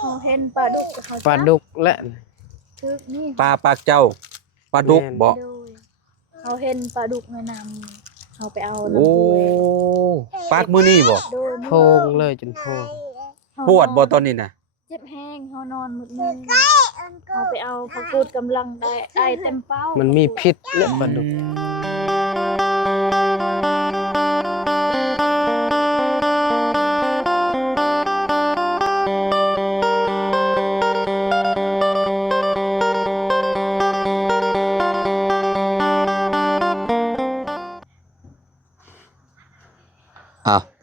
เขาเห็นปลาดุกเขา ปลาดุกและ ทึกนี่ ปลาปากเจ้าปลาดุกบ่ โดยเขาเห็นปลาดุกในน้ำเขาไปเอา โอ้ปากมื้อนี้บ่ โดย โพงเลยจนโพง ปวดบ่ตอนนี้น่ะ เจ็บแห้งเขานอนหมดมือเขาไปเอาพระกูดกำลังได้เต็มเป้า มันมีพิษและปลาดุก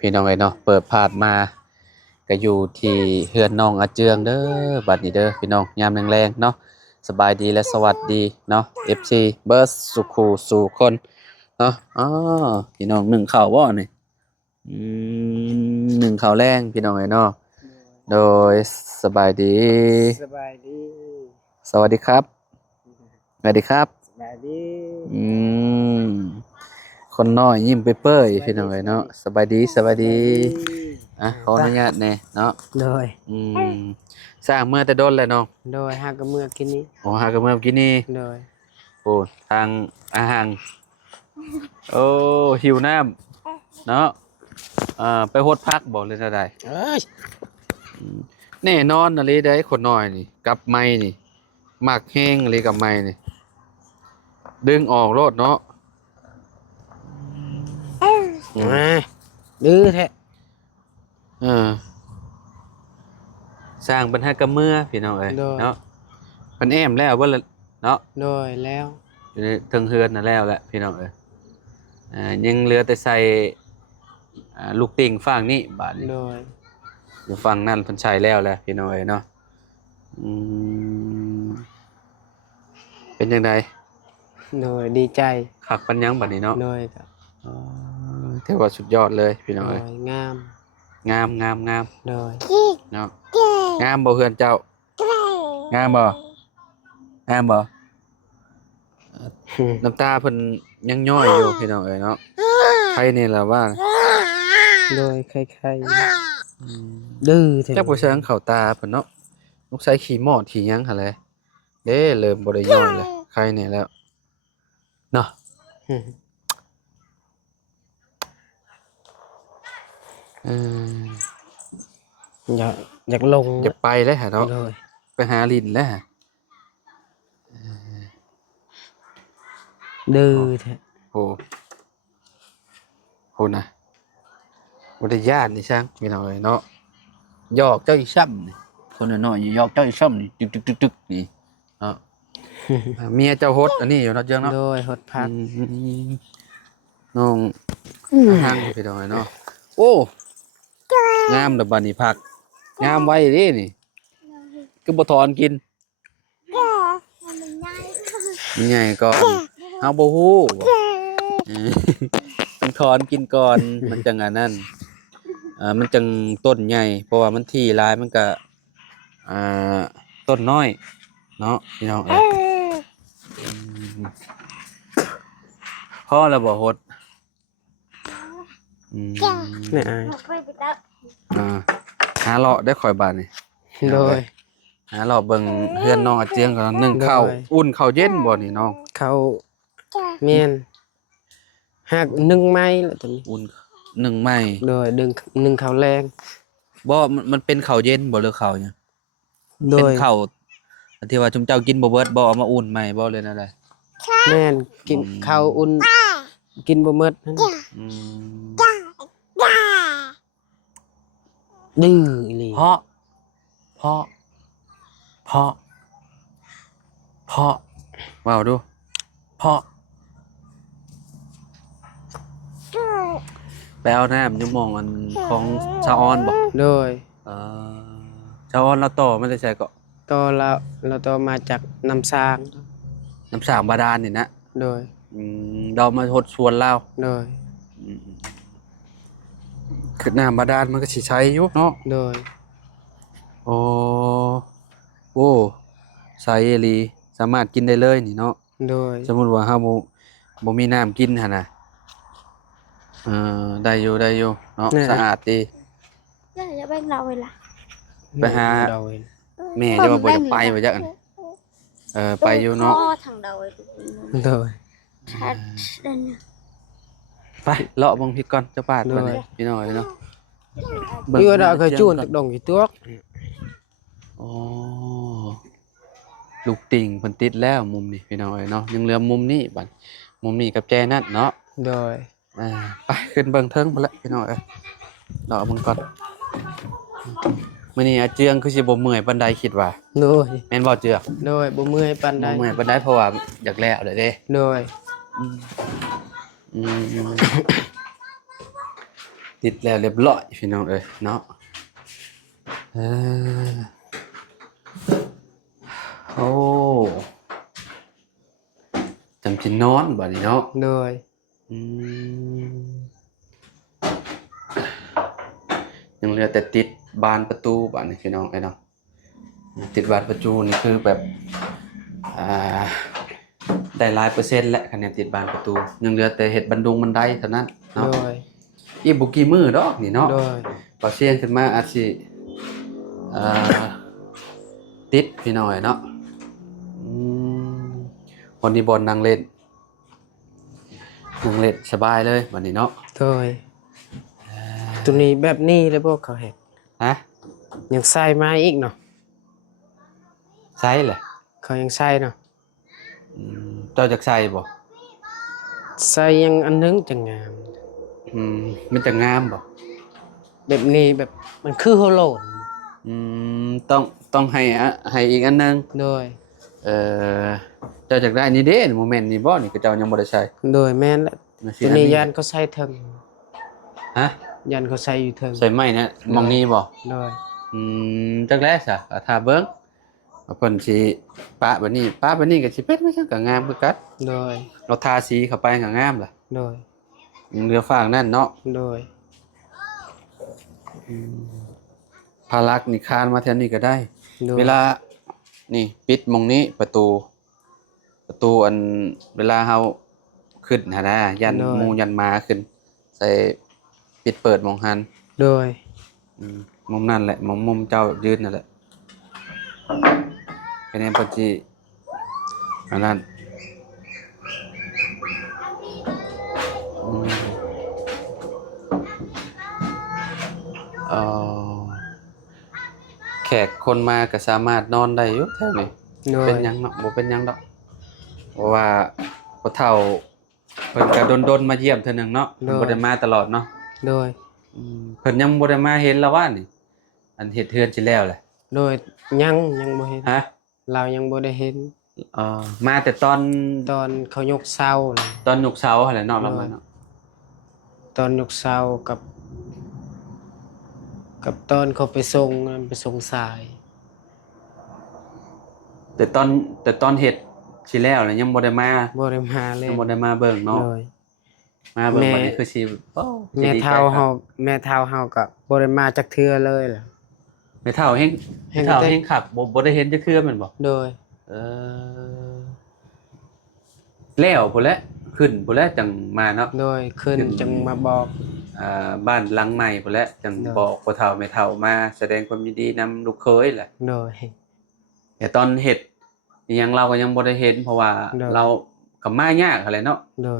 พี่น้องเอ้ยเนาะเปิดภาพมาก็อยู่ที่เฮือนน้องอาเจืองเด้อบัดนี้เด้อพี่น้องยามแรงๆเนาะสบายดีและสวัสดีเนาะ FC เบิร์สสุขูสู่คนเนาะพี่น้องหนึ่งข้าวบ่นี่หนึ่งข้าวแรงพี่น้องเอ้ยเนาะโดยสบายดี สบายดี สวัสดีครับสวัสดีครับ สบายดี คนน้อยยิ้มเปื่อยๆพี่น้องเอ้ยเนาะสบายดีสบายดีขออนุญาตแน่เนาะ โดย สร้างเมื่อแต่โดนเลยเนาะ โดยหากกระเมือกกินนี้ โอ้หากนเมื่อกี้นี่ โดย โอ้ทางอาหารโอ้หิวน้ำเนาะไปโฮดพักบอกเลยเท่าใดแน่นอนอะไรได้คนน้อยนี่กับไม้นี่มักแห้งอะไรกับไม้นี่ดึงออกโลดเนาะ ดื้อแท้ สร้างบรรทัดกระเมื่อพี่น้องเอ้ยเนาะมันแอมแล้วเบิ่ละเนาะ โดยแล้ว อยู่ในเทิงเฮือนน่ะแล้วแหละพี่น้องเอ้ยยังเหลือแต่ใส่ลูกติ่งฝั่งนี้บาดนี้ โดย อยู่ฝั่งนั้นเพิ่นใช้แล้วแหละพี่น้องเอ้ยเนาะเป็นจังได โดยดีใจ คักปัญญังบัดนี้เนาะ โดยครับ ถือว่าสุดยอดเลยพี่น้อง โด เอ้ย ยงาม งามงามงาม โดย เนาะงามบ่เฮือนเจ้า งามบ่งามบ่น้ำตาเพิ่นยังย้อยอยู่พี่น้องเอ้ยเนาะใครนี่ล่ะว่า โดยใครๆดื้อแท้ จักบ่เชิงเข้าตาเพิ่นเนาะลูกใส่ขี้มอดขี้หยังหั่นแหละเด้เริ่มบ่ได้ย้อยแล้วใครนี่แล้วเนาะอยากลง อย่าไปเลยหะเนาะ โดย ไปหาลิ้นแล้วหะ ดื้อแท้ โอ้โหนะบ่ได้ย่านนี่ช่างพี่น้องเอ้ยเนาะหยอกเจ้าอีซ้ำนี่คนน้อยๆหยอกเจ้าอีซ้ำนี่ตึกๆๆนี่เนาะ เมียเจ้าฮดอันนี้อยู่เนาะเจ้าเนาะ โดยหดพัก น้องทางพี่น้องเอ้ยเนาะโอ้งามเด้อบัดนี้ผักงามไว้เด้นี่คือบ่ถอนกินนี่ไงก่อนเฮาบ่ฮู้ต้องถอนกินก่อนมันจังอันนั้นมันจังต้นใหญ่เพราะว่ามันที่หลายมันก็ต้นน้อยเนาะพี่น้องเอ้ยพอแล้วบ่ฮดไม่อาย หาเลาะได้ข่อยบาดนี่ โดย หาเลาะเบิ่งเฮือนน้องอาเจียงก่อนนึ่งข้าว ได้ อุ่นข้าวเย็นบ่นี่น้อง เขาเมียนหากนึ่งไม้แล้วตอนนี้ อุ่นนึ่งไม้ โดยดึงนึ่งเขาวแรง บ่มันเป็นข้าวเย็นบ่หรือข้าวหยัง โด เป็น ย ข้าวที่ว่าชุมเจ้ากินบ่เบิดบ่เอามาอุ่นใหม่บ่เลยนั่นแหละ แม่นกินข้าวอุ่นกินบ่หมดนั่น อืม ดื้ออีหลี เพาะเพาะเพาะเพาะว้าวดูเพาะไปเอาน้ำอยู่หม่องอันของชาวออนบ่ โดย เอชาวออนเราต่อมันจะใช่ก็ ต่อเราต่อมาจากน้ำสร้าง น้ำสางบาดาลนี่นะ โดย เรามาทดสวนเรา โดย คือน้ำบาดาลมันก็สิใช้อยู่เนาะ โดย โอ้โอ้ใช้อีหลีสามารถกินได้เลยนี่เนาะ โดย สมมุติว่าเฮาบ่มีน้ำกินหั่นน่ะได้อยู่เนาะสะอาดดี อย่าแบ่งเราเวลา ไปหา โดย แม่จะว่าบ่จะไปบ่จักอันไปอยู่เนาะ พ่อทางเดาไอ้ลูกนี่ โดย ชัดเด่น ไปเลาะเบิ่งพี่ก่อนเจ้าป้าตัวนี้ เลย พี่น้อยเนาะ อยู่đãเคยchuồnจากดงกี่ตัว อ๋อลูกติ่งเพิ่นติดแล้วมุมนี้พี่น้อยเนาะยังเหลือมุมนี้บัดมุมนี้กับแจนั่นเนาะ โดย ไปขึ้นเบิ่งเทิงพุ่นละพี่น้อยเลาะเบิ่งก่อนมื้อนี้อาเจืองคือสิบ่เมื่อยปานใดคิดว่า โดย แม่นบ่เจือง โดยบ่เมื่อยปานใด บ่เมื่อยปานใดเพราะว่าอยากแล้วเด้ โดย อืมติดแล้วเรียบร้อยพี่น้องเอ้ยเนาะโอ้จำสินอนบัดนี้เนาะ โดย อืมยังเหลือแต่ติดบานประตูบัดนี้พี่น้องเอ้ยเนาะติดบานประตูนี่คือแบบได้หลายเปอร์เซ็นต์แล้วคะแนนติดบานประตูยังเหลือแต่เฮ็ดบันดงบันไดเท่านั้น โด เนาะ ย อีบุกี่มือดอกนี่เนาะ โดย พอเสียงขึ้นมาอาจสิติดพี่น้อยเนาะวันนี้บอลนั่งเล่นสบายเลยวันนี้เนาะ โดยตัวนี้แบบนี้เลยพวกเขาเห็น ฮะ ยังใส่มาอีกเนาะ ใส่แหละ เขายังใส่เนาะ เจ้าจักใส่บ่ ใส่ยังอันนึงจะงาม มันจะงามบ่ แบบนี้แบบมันคือโฮโลน ต้องให้อีกอันนึง โดย เจ้าจักได้นี่เด้โมเมนต์นี้บ่นี่ก็เจ้ายังบ่ได้ใส่ โดยแม่นละตัวนี้ยันเขาใส่เทิง ฮะ ยันเขาใส่อยู่เทิง ใส่ไม้เนี่ยมองนี้บ่ โดย จักแลซะถ้าเบิ่งว่าเพิ่นสิปะบัดนี้ก็สิเป็นไม่ใช่ก็งามคือกัน โดย เราทาสีเข้าไปก็งามล่ะ โดย เรือฝางนั่นเนาะ โดย พารักนี่คานมาแถวนี้ก็ได้ โดย เวลานี่ปิดมองนี้ประตูอันเวลาเฮาขึ้นหั่นนะยันหมู่ยันมาขึ้นใส่ปิดเปิดมองหัน โดย มุมนั่นแหละมุมเจ้ายืนนั่นแหละคะแนนเพิ่นสิอันนั้นแขกคนมาก็สามารถนอนได้อยู่แถวนี้ โดย เป็นหยังเนาะบ่เป็นหยังดอกเพราะว่าพ่อเฒ่าเพิ่นก็ดนๆมาเยี่ยมเทื่อนึงเนาะเพิ่นบ่ได้มาตลอดเนาะ โดย เพิ่นยังบ่ได้มาเห็นแล้วว่านี่อันเฮ็ดเทือนสิแล้วแหละ โดยยังบ่เห็น ฮะ เรายังบ่ได้เห็น มาแต่ตอน ตอนเขายกเสาน่ะ ตอนยุกเสาหั่นแหละเนาะเรามาเนาะ ตอนยกเสากับตอนเขาไปส่งสาย แต่ตอนเฮ็ดสิแล้วน่ะยังบ่ได้มา บ่ได้มาเลย ยังบ่ได้มาเบิ่งเนาะ โดย มาเบิ่ง แม่ บัดนี้คือสิโอ้ แม่เฒ่าเฮาก็บ่ได้มาจักเทื่อเลยล่ะ แม่เฒ่าเฮง เห็น แม่เฒ่า แต่ เฮงขับบ่ได้เห็นจักเทื่อแม่นบ่ โดย เออแล้วพุ่นแหละขึ้นพุ่นแหละจังมาเนาะ โดยขึ้นจึงมาบอก บ้านหลังใหม่พุ่นแหละจัง เนาะ บอกพ่อเฒ่าแม่เฒ่ามาแสดงความยินดีนำลูกเคยแหละ โดย แต่ตอนเฮ็ดอิหยังเราก็ยังบ่ได้เห็นเพราะว่า เนาะ เราก็มายากอะไรเนาะ โดย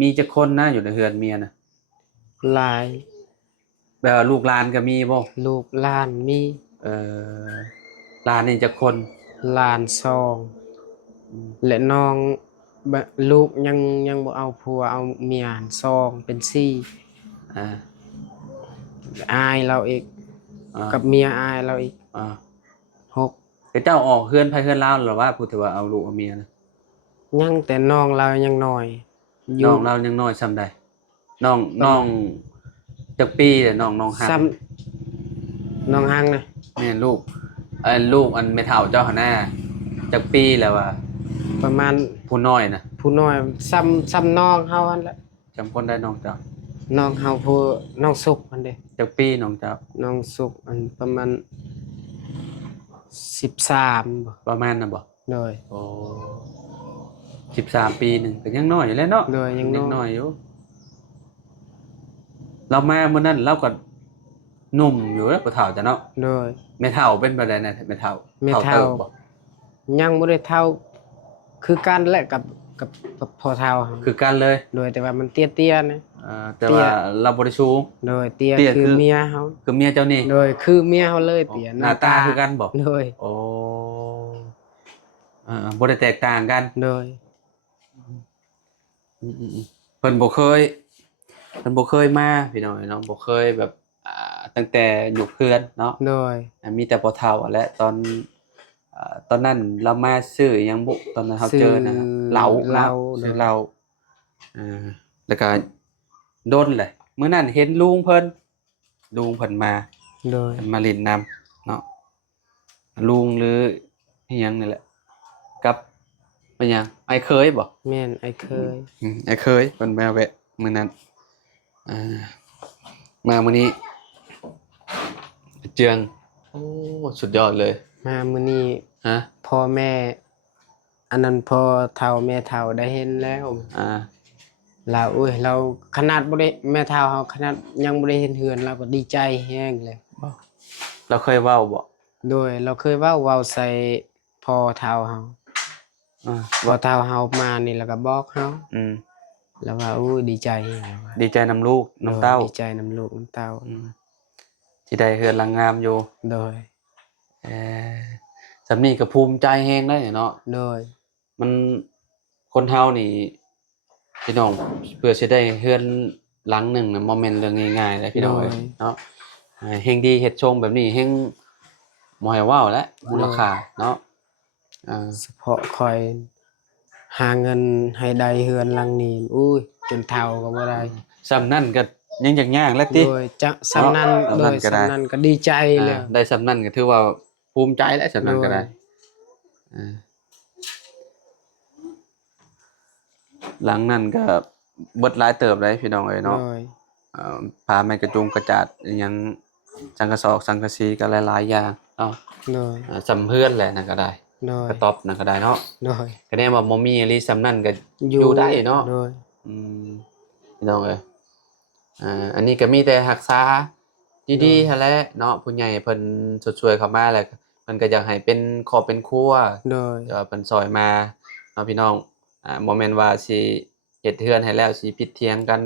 มีจักคนนะอยู่ในเฮือนเมียน่ะ หลาย แบบว่าลูกหลานก็มีบ่ ลูกหลานมี เอ่อหลานนี่จักคน หลานซองและน้องแบบลูกยังบ่เอาผัวเอาเมียซองเป็น4 อ่า อายเราอีก อ่า กับเมียอายเราอีก 6 แต่เจ้าออกเฮือนไผเฮือนลาวหรือว่าผู้ที่ว่าเอาลูกเอาเมียนะ ยังแต่น้องเรายังน้อยน้องเรายังน้อยซำใดน้องจักปีเด้น้องหัก ซ้ำน้องหังนะ แม่นลูกอันแม่เฒ่าเจ้าหั่นน่ะจักปีแล้วว่า ประมาณ ผู้น้อยน่ะ ผู้น้อยซ้ำน้องเฮาอันละ จำคนได้น้องเจ้า น้องเฮาผู้น้องสุกอันเด้ จักปีน้องเจ้า น้องสุกอันประมาณ13บ่ ประมาณน่ะบ่ โดย โอ้13 ปีหนึงก็ยังน้อยอยู่แล้วเนาะ โดยยังน้อย เด็กน้อยอยู่เรามามื้อนั้นเราก็ หนุ่มอยู่แล้วผู้เฒ่าจ้ะเนาะ โดย แม่เฒ่าเป็นบ่ได้นะแม่เฒ่า แม่เฒ่า เติบบ่ ยังบ่ได้เท่าคือกันแหละกับพอเท่าครับ คือกันเลย โดยแต่ว่ามันเตี้ยๆนะ แต่ว่าเราบ่ได้สูง โดยเตี้ย เตี้ย คื คือ อ เมียเฮา คือเมียเจ้านี่ โดยคือเมียเฮาเลยเตี้ย หน้าตาคือกันบ่ โดย โอ้บ่ได้แตกต่างกัน โดย เพิ่นบ่เคยมาพี่น้องเนาะบ่เคยแบบตั้งแต่อยู่เพื่อนเนาะ โดย มีแต่พอเฒ่าและตอนนั้นเรามาซื้ออิหยังบุตอนนั้นเราเจอนะเหลาซื้อเหลาแล้วก็โดนเลยมื้อนั้นเห็นลุงเพิ่นมา โดย มาเล่นน้ำเนาะลุงหรืออิหยังนี่แหละกับเป็นหยังไอ้เคยบ่ แม่นไอ้เคย ไอ้เคยเพิ่นมาแวะมื้อนั้นมามื้อนี้เจืองโอ้สุดยอดเลย มามื้อนี้ ฮะ พ่อแม่ อันนั้นพ่อเฒ่าแม่เฒ่าได้เห็นแล้วเราเราขนาดบ่ได้แม่เฒ่าเฮาขนาดยังบ่ได้เห็นเฮือนเราก็ดีใจแฮงเลย เราเคยเว้าบ่ โดยเราเคยเว้าใส่พ่อเฒ่าเฮาพ่อเฒ่าเฮามานี่แล้วก็บอกเฮาแล้วว่าดีใจแฮง ดีใจนำลูกน้ำเต้า ดีใจนำลูกน้ำเต้า ที่ได้เฮือนหลังงามอยู่ โดย สำนีก็ภูมิใจแฮงได้เนาะ โดย มันคนเฮานี่พี่น้องเพื่อสิได้เฮือนหลังหนึ่งน่ะบ่แม่นเรื่องง่ายๆเลยพี่น้องเอ้ยเนาะเฮงดีเฮ็ดชงแบบนี้เฮงบ่ให้ว้าวแล้วมูลค่าเนาะเฉพาะคอยหาเงินให้ได้เฮือนหลังนี้จนเฒ่าก็บ่ได้ ซ้ำนั่นก็ยังยากๆแล้วติ โดยจะสำนั้นโดยสำนั้นก็ดีใจแล้ว ได้ซ้ำนั่นก็ถือว่าภูมิใจแล้วซ้ำนั่นก็ได้หลังนั้นก็เบิดหลายเติบเลยพี่น้องเอ้ยเนาะพาไม้กระจุงกระจาดอิหยังสังกะสอกสังกะสีก็หลายๆอย่างเนาะสำเพื่อนแหละนั่นก็ได้กระต๊อบนั่นก็ได้เนาะก็แน่ว่าบ่มีอีหลีซ้ำนั่นก็อยู่ได้เนาะพี่น้องเอ้ยอันนี้ก็มีแต่รักษาดีๆหั่นแหละเนาะผู้ใหญ่เพิ่นช่วยๆเข้ามาแหละเพิ่นก็อยากให้เป็นครอบเป็นครัวเพิ่นซอยมาเนาะพี่น้องบ่แม่นว่าสิเฮ็ดเรือนให้แล้วสิผิดเถียงกัน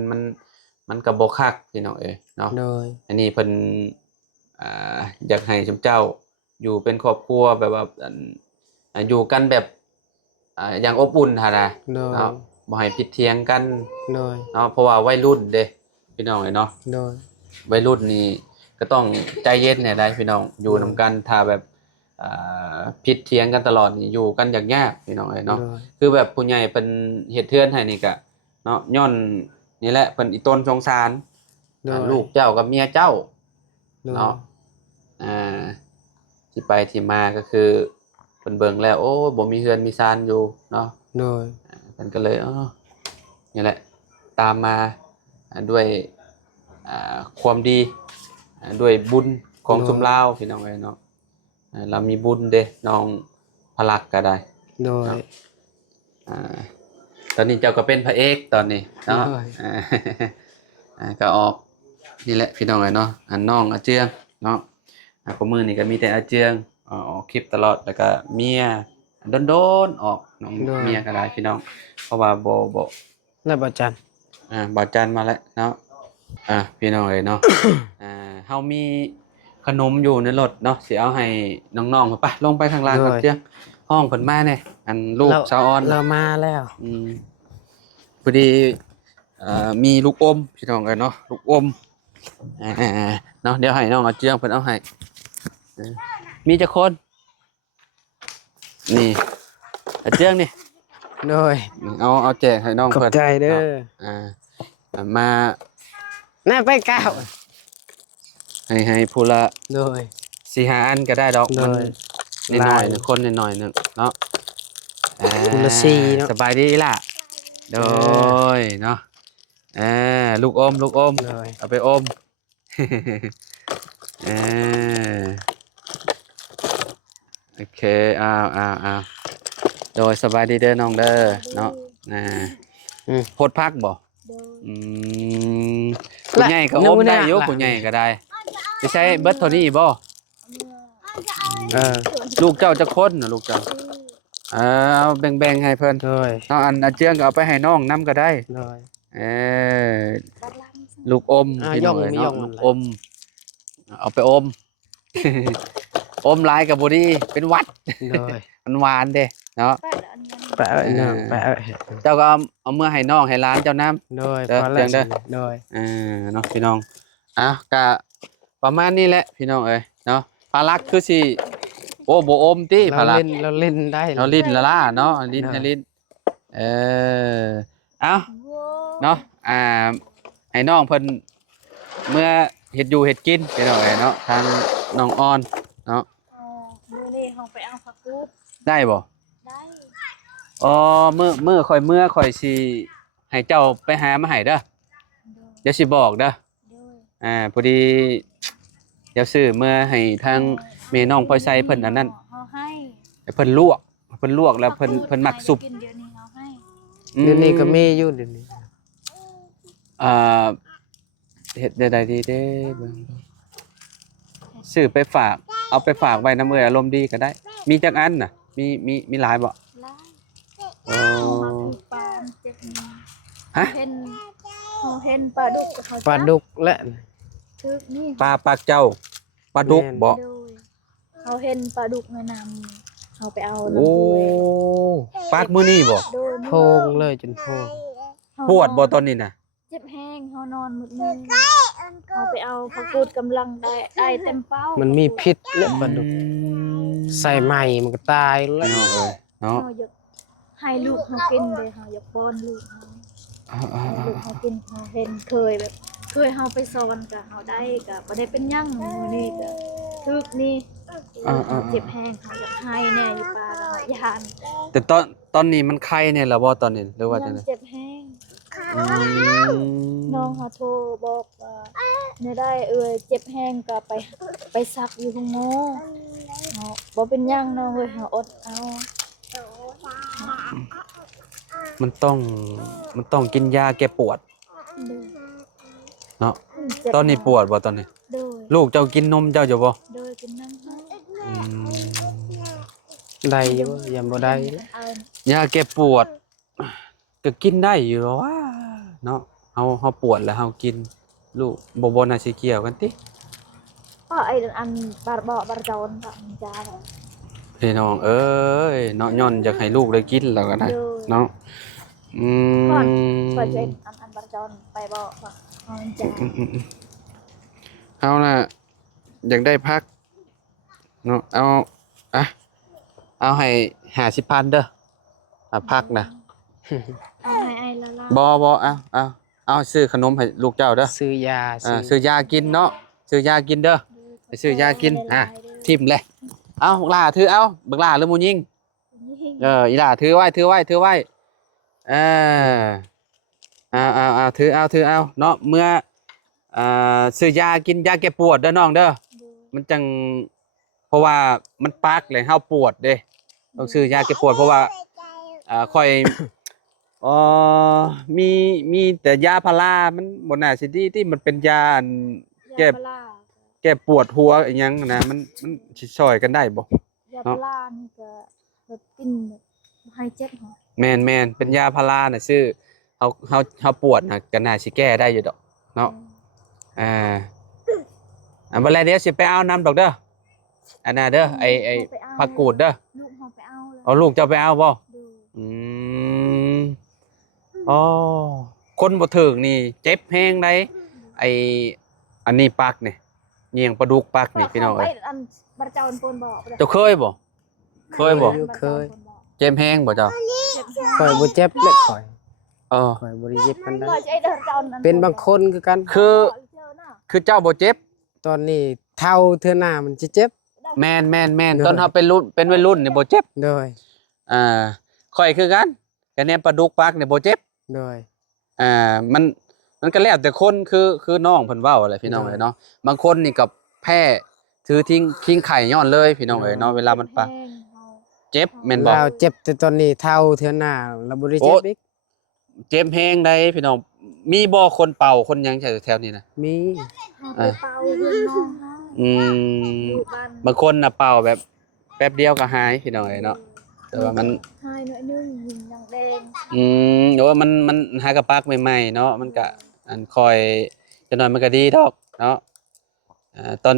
มันก็บ่คักพี่น้องเอ้ยเนาะอันนี้เพิ่นอยากให้ซุมเจ้าอยู่เป็นครอบครัวแบบว่าอยู่กันแบบอย่างอบอุ่นหั่นน่ะเนาะบ่ให้ผิดเถียงกันเนาะเพราะว่าวัยรุ่นเด้พี่น้องเอ้ยเนาะวัยรุ่นนี่ก็ต้องใจเย็นเนี่ยได้พี่น้องอยู่นำกันถ้าแบบผิดเถียงกันตลอดนี่อยู่กันยากๆพี่น้องเอ้ยเนาะคือแบบผู้ใหญ่เพิ่นเฮ็ดเรือนให้นี่ก็เนาะย้อนนี่แหละเพิ่นอีต้นสงสารลูกเจ้ากับเมียเจ้าเนาะที่ไปที่มาก็คือเพิ่นเบิ่งแล้วโอ้บ่มีเรือนมีศาลอยู่เนาะเพิ่นก็เลยนี่แหละตามมาด้วยความดีด้วยบุญของซุมลาวพี่น้องเอ้ยเนาะเรามีบุญเด้น้องพลักก็ได้โดยตอนนี้เจ้าก็เป็นพระเอกตอนนี้เนาะก็ออกนี่แหละพี่น้องเอ้ยเนาะอันน้องอาเจืองเนาะก็มื้อนี้ก็มีแต่อาเจืองออกคลิปตลอดแล้วก็เมียโดนๆออกน้องเมียก็ได้พี่น้องเพราะว่าบ่แล้วบ่จันบ่จันมาแล้วเนาะพี่น้องเอ้ยเนาะเฮามีขนมอยู่ในรถเนาะสิเอาให้น้องๆไปลงไปข้างล่างก่อนเจ้าห้องเพิ่นมาแน่อันลูกสาวออนเรามาแล้วพอดีมีลูกอมพี่น้องเอ้ยเนาะลูกอมเนาะเดี๋ยวให้น้องเอาเจืองเพิ่นเอาให้มีจักคนนี่เอาเจืองนี่โดยเอาแจกให้น้องเพิ่นขอบใจเด้อมาน่าไปก้าวให้ผู้ละโดย 4-5 อันก็ได้ดอกมันน้อยๆนึงคนน้อยๆนึงเนาะผู้ละ4เนาะสบายดีล่ะโดยเนาะลูกอมเอาไปอมโอเคเอาโดยสบายดีเด้อน้องเด้อเนาะโพดพักบ่ผู้ใหญ่ก็อมได้อยู่ผู้ใหญ่ก็ได้ สิใช้เบิดเท่านี้บ่ลูกเจ้าจะคนน่ะลูกเจ้าเอาแบ่งๆให้เพิ่น โดย เนาะอันอาเจืองก็เอาไปให้น้องนํก็ได้ โดย เออลูกอม อ่า พี่น้อง ย่อง เนาะ ย่อง ลูกอมเอาไปอม อมหลายก็บ่ดีเป็นหวัด โดย มันหวานเด้เนาะ แปะแล้วอันนั้น แปะเอาเนาะแปะเอา เจ้าก็เอาเมื่อให้น้องให้หลานเจ้าน้ำ โดย เด้อ พอแล้ว เด้อ โดย เนาะพี่น้องก็ประมาณนี้แหละพี่น้องเอ้ยเนาะภารักคือสิโอ้บ่อมติภา เรา รัก เล่นเราเล่นได้ เราลิ้นละล่ะเนาะลิ้น เนาะ ลิ้นเอาเนาะให้น้องเพิ่นเมื่อเฮ็ดอยู่เฮ็ดกินพี่น้องเอ้ยเนาะทางน้องออนเนาะ มื้อนี้เฮาไปเอาผักกูด ได้บ่ ได้ อ๋อมื้อข่อยสิให้เจ้าไปหามาให้เด้อเดี๋ยวสิบอกเด้อ โดย พอดีเดี๋ยวซื้อเมื่อให้ทางแม่น้องพลอยไซเพิ่นอันนั้น เฮาให้ ให้เพิ่นลวกแล้วเพิ่นมักสุป กินเดี๋ยวนี้เฮาให้ เดี๋ยวนี้ก็มีอยู่เดี๋ยวนี้ อ่าเฮ็ดได้ดีเด้เบิ่งซื้อไปฝากเอาไปฝากไว้นำเอ้ยอารมณ์ดีก็ได้ มีจักอันน่ะมีหลายบ่ ลาย โอ้ เฮามาคือปลาเจ็บนี่ ฮะ เห็นปลาดุกเขา ปลาดุกและ ทึกนี่ ปลาปากเจ้าปลาดุกบ่ โดยเขาเห็นปลาดุกในน้ำเขาไปเอา โอ้ปากมื้อนี้บ่ โดย โพงเลยจนโพง ปวดบ่ตอนนี้น่ะ เจ็บแห้งเขานอนมืดมืดเขาไปเอาผักกูดกำลังได้เต็มเป้า มันมีพิษและปลาดุกใส่ใหม่มันก็ตายแล้ พี่ ว น้องเอ้ยเนาะ เขาอยากให้ลูกเขากินเลยเขาอยากป้อนลูกเขาให้ลูกเขากินเขาเห็นเคยแบบเคยเขาไปสอนกับเขาได้กับประเด็เป็นยั่งมือนี่กับทึกนี่เจ็บแห้งเขาอยากให้แน่อยู่ปลาเขายาน แต่ตอนนี้มันไข้เนี่ยล่ะบ่ตอนนี้หรือว่าจังได๋ เจ็บแห้ง อืม น้องเขาโทรบอกว่าเนี่ยได้เจ็บแห้งก็ไปซักอยู่ข้างนอกบ่เป็นหยังน้องเฮาอดเอา มันต้องกินยาแก้ปวดเนาะตอนนี้ปวดบ่ตอนนี้ โดย ลูกเจ้ากินนมเจ้าอยู่บ่ โดยกินน้ำให้ อืม ได้อยู่ยังบ่ได้ เอา ยาแก้ปวดก็กินได้อยู่หรอวะเนาะเฮาปวดแล้วเฮากินลูกบ่น่าสิเกี่ยวกันติ ป้าไอ้อันบาร์เบาะบาร์จอนก็มันจ้า พี่น้องเอ้ยเนาะย้อนอยากให้ลูกได้กินแล้วก็ได้เนาะอื ก่อน ม เปิดเป็นอันบาร์จอนไปบอกว่ามันจ้า เอาน่ะอยากได้พักเนาะเอาให้50,000เด้อพักนะ เอาให้ไอ้ละล่ะ บ่เอาซื้อขนมให้ลูกเจ้าเด้อ ซื้อยา ซื้อยากินเนาะซื้อยากินเด้อไปซื้อยากินทิ่มเลยเอาบักหล่าถือเอาบักหล่าหรือหมูยิงอีหล่าถือไว้เออเอาถือเอาเนาะเมื่อซื้อยากินยาแก้ปวดเด้อน้องเด้อมันจังเพราะว่ามันปากเลยเฮาปวดเด้ต้องซื้อยาแก้ปวดเพราะว่าค่อยมีแต่ยาพารามันบ่น่าสิดีที่มันเป็นยาอันแก้ ยาปลา แก้ปวดหัวอีหยังนะมันสิช่วยกันได้บ่ ยาปลานี่ก็แบบกินแบบให้เจ็บหัว แม่นเป็นยาพาราน่ะซื้อเฮาปวดน่ะก็น่าสิแก้ได้อยู่ดอกเนาะบ่แล้วเดี๋ยวสิไปเอาน้ำดอกเด้ออันน่ะเด้อไอ้ผักกูดเด้อ ลูกเขาไปเอาเลย เอาลูกเจ้าไปเอาบ่ ดู อืมอ๋อคนบ่ถึกนี่เจ็บแฮงได้อันนี้ปักนี่เงียงปลาดุกปักนี่พี่น้องเอ้ย อันบาร์จอนปนบอก เจ้าเคยบ่เคยบ่ เคย เจ็บแฮงบ่เจ้า เจ็บแห้ง ข่อยบ่เจ็บและข่อย เออ ข่อยบ่ได้เจ็บปานใด ก่อนจะไอ้เดอร์จอน เป็นบางคนคือกัน คือเจ้าบ่เจ็บ ตอนนี้เท่าเทื่อหน้ามันสิเจ็บ แม่นตอนเฮาเป็นวัยรุ่นนี่บ่เจ็บ โดย ข่อยคือกันแต่แนมปลาดุกปักนี่บ่เจ็บ โดย มันก็แล้วแต่คนคือน้องเพิ่นเว้าแหละพี่น้องเอ้ยเนาะบางคนนี่ก็แพ้ถือทิ้งคิงไข่ย้อนเลยพี่น้องเอ้ยเนาะเวลามันปะเจ็บแม่นบ่ เราเจ็บแต่ตอนนี้เท่าเทื่อหน้าเราบ่ได้เจ็บอีก เจ็บแฮงได้พี่น้องมีบ่คนเป่าคนหยังแถวๆนี้นะ มี ไปเป่าเพื่อนน้องเขา อืม อยู่บ้าน บางคนน่ะเป่าแบบแป๊บเดียวก็หายพี่น้องเอ้ยเนาะแต่ว่ามัน หายหน่อยนึงยังแดง หรือว่ามันหากระปักใหม่ๆเนาะมันก็อันคอยจะหน่อยมันก็ดีดอกเนาะ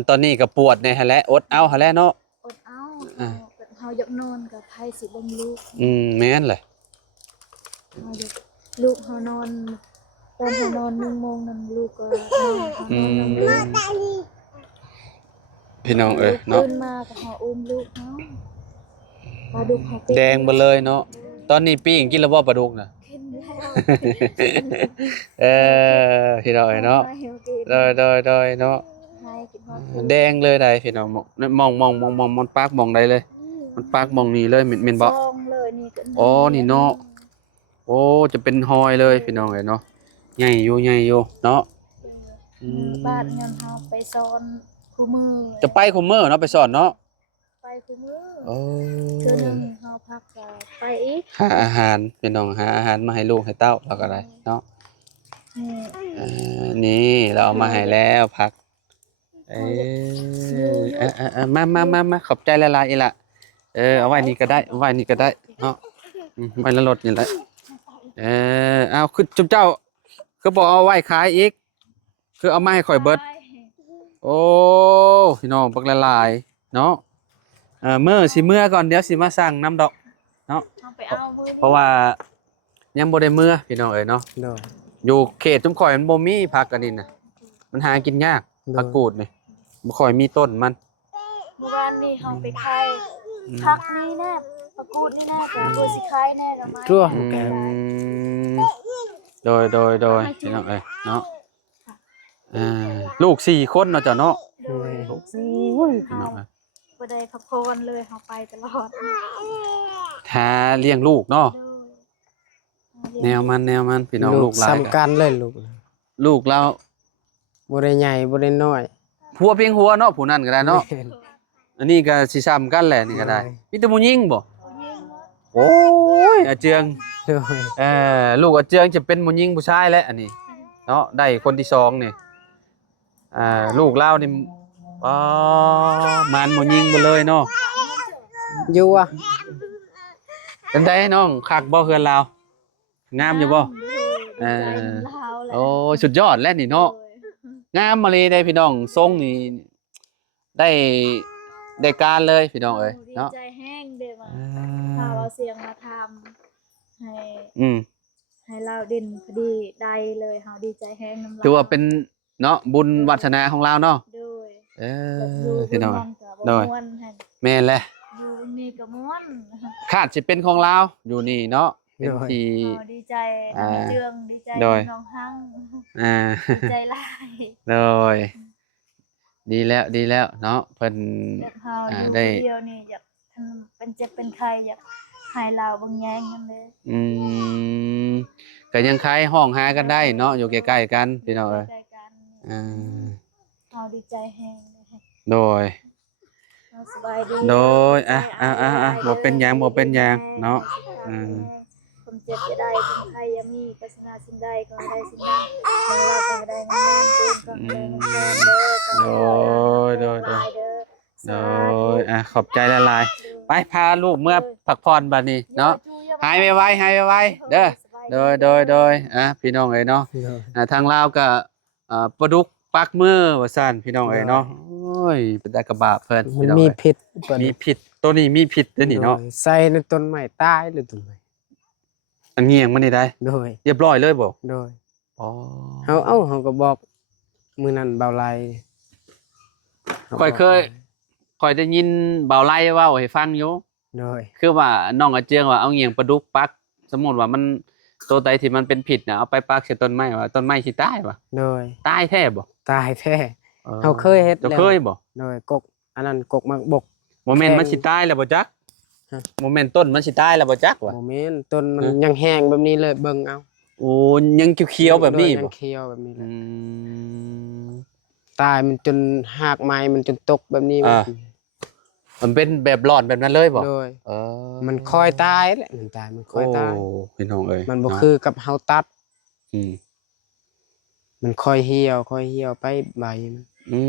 ตอนนี้ก็ปวดในหั่นแหละอดเอาหั่นแหละเนาะ อดเอา อ่า เฮาอยากนอนกับไผสิเบิ่งลูก แม่นเลย เฮาอยากลูกเฮานอนตอนเฮานอน1 โมงนั้นลูกก็นอนเฮานอนนำลูก พี่น้องเอ้ยเนาะ ตื่นมาก็เฮาอุ้มลูกเฮาปลาดุกเฮาเป็น แดงเบ่เลยเนาะตอนนี้ปิ้งกินแล้วบ่ปลาดุกน่ะ กินแล้ว พี่น้องเอ้ยเนาะโดยเนาะ ให้กินฮอด แดงเลยได้พี่น้องมองมันปากมองได้เลย มันปากมองนี่เลยแม่นบ่ ซองเลยนี่ก็ อ๋อนี่เนาะ โอ้จะเป็นหอยเลยพี่น้องเอ้ยเนาะใหญ่อยู่เนาะ บ้านเงินเฮาไปสอนคู่มือ จะไปคุมเมอร์เนาะไปสอนเนาะ ไปคู่มือ โอ้ เทื่อหนึงเฮาพักก็ไปอีก หาอาหารพี่น้องหาอาหารมาให้ลูกให้เต้าเราก็ได้เนาะ นี่ นี่เราเอามาให้แล้วผักมาขอบใจละลายอีละเอาไว้นี่ก็ได้เอาไว้นี่ก็ได้เนาะไว้ละรถนี่แหละเอาคือจุ๊บเจ้าคือบอกเอาไว้ขายอีกคือเอามาให้ข่อยเบิดโอ้พี่น้องปักละลายเนาะเมื่อสิเมื่อก่อนเดี๋ยวสิมาสั่งน้ำดอกเนาะ เฮาไปเอามื้อ เพราะว่ายังบ่ได้เมื่อพี่น้องเอ๋ยเนาะ โดย อยู่เขตจุมข่อยมันบ่มีผักอันนี้น่ะมันหากินยากผักกูดนี่บ่ค่อยมีต้นมัน เมื่อวานนี้เฮาไปขายผักนี่แน่ผักกูดนี่แน่ก็บ่สิขายแน่ละไม้ ทั่ว อื แก มโดยพี่น้องเอ๋ยเนาะลูก4คนเนาะเจ้าเนาะ โดย โอ้ยพี่น้องเอ๋ย บ่ได้พักผ่อนเลยเฮาไปตลอด หาเลี้ยงลูกเนาะ โดย แนวมันพี่น้องลูกหลาย สำคัญเลยลูก เรา บ่ได้ใหญ่บ่ได้น้อย ผัวเพียงหัวเนาะผู้นั้นก็ได้เนาะอันนี้ก็สิซ้ำกันแหละนี่ก็ได้มีแต่ผู้หญิงบ่ ผู้หญิงเนาะ โอ้ยอาเจือง โดย ลูกอาเจืองจะเป็นผู้หญิงผู้ชายแล้วอันนี้เนาะได้คนที่2นี่ลูกเล่านี่อ๋อมันผู้หญิงบ่เลยเนาะ อยู่อ่ะ เป็นไดน้องคักบ่เฮือนลาวงามอยู่บ่ เออลาวแหละ โอ้สุดยอดแล้วนี่เนาะงามมาเลยได้พี่น้องทรงนี่ได้การเลยพี่น้องเอ้ย ดี เนาะ ใจแห้งเด้อมาถ้าเอาเสียงมาทำให้ อืม ให้เราเด่นพอดีได้เลยเฮาดีใจแห้งน้ำลาย ถือว่าเป็นเนาะบุญวาสนาของเราเนาะ โดย แบบอยู่ พี่น้อง เมืองก็ โด บ่ ย ม่วนหั่น แม่นแหละ อยู่นี่ก็ม่วน คาดสิเป็นของเราอยู่นี่เนาะเป็นที่ เฮาดีใจน้ำเจืองดีใจ โดย น้องฮั่ง อ่า ดีใจหลาย โดยดีแล้วเนาะเพิ่น แบบเฮาอยู่ ได้ คนเดียวนี่อยากเป็นเจ็บเป็นไข้อยากให้เราเบิ่งแยงกันเลย อืมก็ยังคล้ายห้องหากันได้เนาะอยู่ใกล้ๆกันพี่น้องเอ้ย ใจกัน อ่า เฮาดีใจแฮงเลย โดย เฮาสบายดี โดยบ่เป็นหยังเนาะผมเจ็บจะได้คนไข้ยามีปัสนาสิ่งใดก็ได้สิ่งนั้นเราก็ได้เงินเดือนก็ได้เงินเดือนเด้อ โดยขอบใจละลายไปพาลูกเมื่อพักผ่อนบัดนี้เนาะหายไวๆเด้อโดยพี่น้องเอ้ยเนาะ โดย ทางลาวก็ปลาดุกปักมือว่าซั่นพี่น้องเอ้ยเนาะโอ้ยเป็นตากระบาปเพิ่น มั พี่ น น้อง มี เอ้ย พิษเปิด มีผิดตัวนี้มีผิดเด้อนี่เนาะ โดยใส่ในต้นไม้ตายหรือต้นไม้ อันเงียงมันนี่ได้ โดย เรียบร้อยเลยบ่ โดย อ๋อ เฮาก็บอกมื้อนั้นเบาไหล ค่อยได้ยินเบาไล่เว้าให้ฟังอยู่ โดย คือว่าน้องอาเจียงว่าเอาเงียงปลาดุกปัก สมมุติว่ามันตัวใดที่มันเป็นผิดน่ะเอาไปปักใส่ต้นไม้ว่าต้นไม้สิตายว่ะ โดย ตายแท้บ่ ตายแท้ เฮาเคยเฮ็ด เจ้า แล้ว เคยบ่ โดยกกอันนั้นกกมักบก โมเมนต์มันสิตายแล้วบ่จัก ฮะ โมเมนต์ต้นมันสิตายแล้วบ่จักว่ะ บ่แม่นต้นมัน ฮะ ยังแห้งแบบนี้เลยเบิ่งเอา โอ้ยังเขียวๆแบบนี้ ยั บ่ งเขียวแบบนี้เล อื ย ม ตายมันจนหากไม้มันจนตกแบบนี้ มันเป็นแบบหลอดแบบนั้นเลยบ่ โดย เออ มันคอยตายแหละมันตายมันคอยตาย โอ้พี่น้องเอ้ย มันบ่ เาะ คือกับเฮาตัด อืม มันคอยเหี่ยวไปใบมัน อื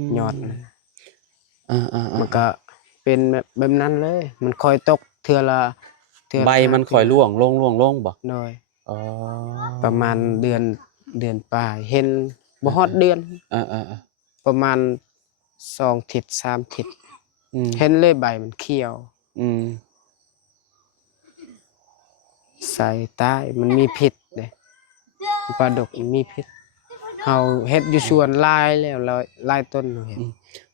ม ยอดนะ มันก็เป็นแบบนั้นเลย มันคอยตกเทื่อละใบมันค่อยร่วงลงบ่โดยอ๋อประมาณเดือนปลายเห็นบ่ฮอดเดือนประมาณ2ทิศ3ทิศเห็นเลยใบมันเขียวใส่ใต้มันมีพิษเด้ปลาดุกมันมีพิษเฮาเฮ็ดอยู่สวนหลายแล้วหลายต้นเห็น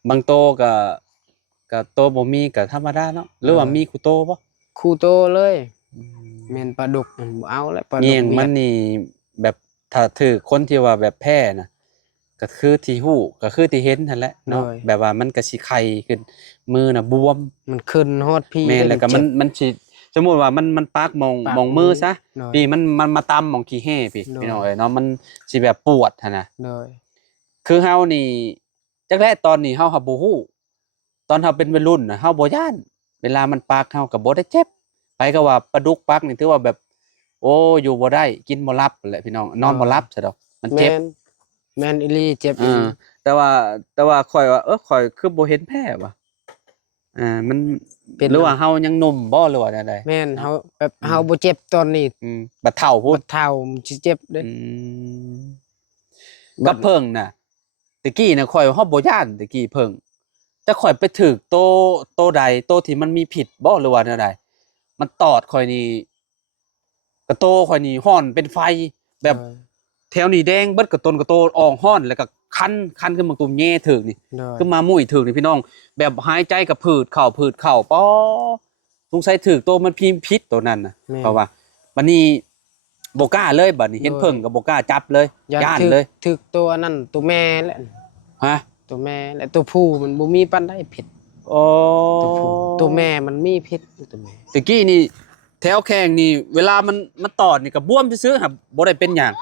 บางโตก็โตบ่มีก็ธรรมดาเนาะหรือว่ามีคูโตบ่ คู่โตเลยแม่นปลาดุกมันบ่เอาแล้วปลาดุกเงี้ยงมันนี่แบบถ้าถือคนที่ว่าแบบแพ้น่ะก็คือที่ฮู้ก็คือที่เห็นนั่นแหละเนาะแบบว่ามันก็สิไข้ขึ้นมือน่ะบวมมันขึ้นฮอดพี่แม่นแล้วก็มันสิสมมุติว่ามันปากมองมือซะพี่มันมาตำหม่องขี้แห้พี่น้องเอ้ยเนาะมันสิแบบปวดหั่นน่ะคือเฮานี่จักแรกตอนนี้เฮาบ่ฮู้ตอนเฮาเป็นวัยรุ่นน่ะเฮาบ่ย้านเวลามันปากเฮาก็บ่ได้เจ็บไปก็ว่าปลาดุกปักนี่ถือว่าแบบโอ้อยู่บ่ได้กินบ่หลับแหละพี่น้องนอนบ่หลับซะดอกมันเจ็บแม่นอีหลีเจ็บอีหลีแต่ว่าข่อยว่าข่อยคือบ่เห็นแพ้ว่ะมันเป็นหรือว่าเฮายังหนุ่มบ่หรือว่าใดแม่นเฮาแบบเฮาบ่เจ็บตอนนี้บัดเฒ่าพูดบัดเฒ่ามันสิเจ็บเด้กับเพิ่งน่ะตะกี้น่ะข่อยเฮาบ่ย้านตะกี้เพิ่งแต่ข่อยไปถึกโตใดโตที่มันมีพิษบ่หรือว่าแนวใดมันตอดข่อยนี่กระโตข่อยนี่ร้อนเป็นไฟแบบแถวนี้แดงเบิดกระโตอ่องร้อนแล้วก็คันขึ้นมาตุ่มแย่ถึกนี่ขึ้นมามุ้ยถึกนี่พี่น้องแบบหายใจกับผืดเข่าป้อสงสัยถึกโตมันพิษตัวนั้นน่ะเพราะว่าบัดนี้บ่กล้าเลยบัดนี้เห็นเพิ่งก็บ่กล้าจับเลยย่านเลยถึกตัวนั้นตัวแม่แหละฮะตัวแม่และตัวผู้มันบ่มีปานใดพิษอ๋อตัวแม่มันมีพิษตัวแม่ตะกี้นี่แถวแข้งนี่เวลามันตอดนี่ก็บวมซื่อๆครับบ่ได้เป็นหยัง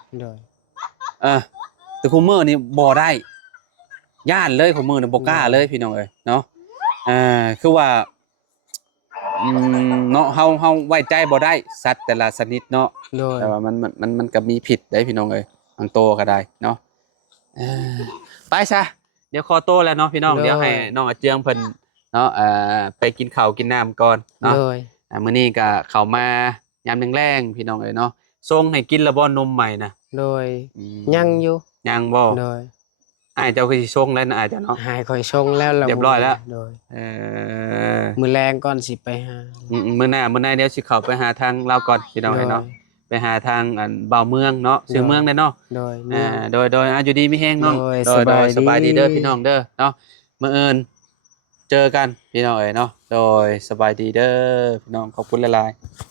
แต่คุมื้อนี่บ่ได้ย่านเลยคุมื้อนี่บ่กล้าเลยพี่น้องเอ้ยเนาะคือว่าเนาะเฮาไว้ใจบ่ได้สัตว์แต่ละชนิดเนาะแต่ว่ามันก็มีพิษได้พี่น้องเอ้ยบางโตก็ได้เนาะไปซะเดี๋ยวขอโตแล้วเนาะพี่น้องเดี๋ยวให้น้องอาเจืองเพิ่นเนาะไปกินข้าวกินน้ำก่อนเนาะมื้อนี้ก็เข้ามายามแรงๆพี่น้องเอ้ยเนาะส่งให้กินแล้วบ่นมใหม่นะโดยยังอยู่ยังบ่โดยอ้ายเจ้าคือสิส่งแล้วนะอ้ายเจ้าเนาะหายค่อยส่งแล้วเรียบร้อยแล้วโดยมื้อแรงก่อนสิไปหามื้อหน้าเดี๋ยวสิเข้าไปหาทางลาวก่อนพี่น้องเอ้ยเนาะไปหาทางบ่าวเมืองเนาะชื่อเมืองได้เนาะโดยอยู่ดีมีแฮงเนาะโดยสบายดีเด้อพี่น้องเด้อเนาะมื้ออื่นเจอกันพี่น้องเอ้ยเนาะโดยสบายดีเด้อพี่น้องขอบคุณหลายๆ